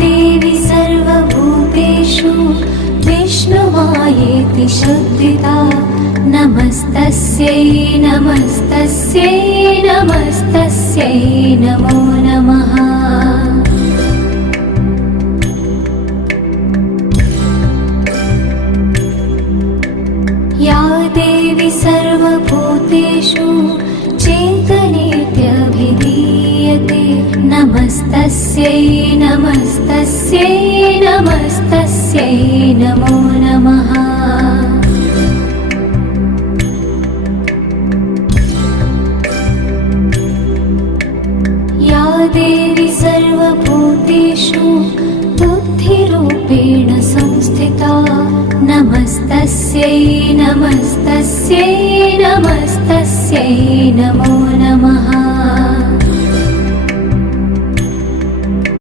देवी सर्वभूतेषु विष्णुमायेति शुद्धिता नमस्तस्यै नमस्तस्यै नमस्तस्यै नमो नमः। या देवी सर्वभूतेषु चेतनेत्यभिधीयते नमस्तस्यै नमस्तस्यै नमस्तस्यै नमो नमः। या देवी सर्वभूतेषु बुद्धिरूपेण संस्थिता नमस्तस्यै नमस्तस्यै नमस्तस्यै नमो नमः।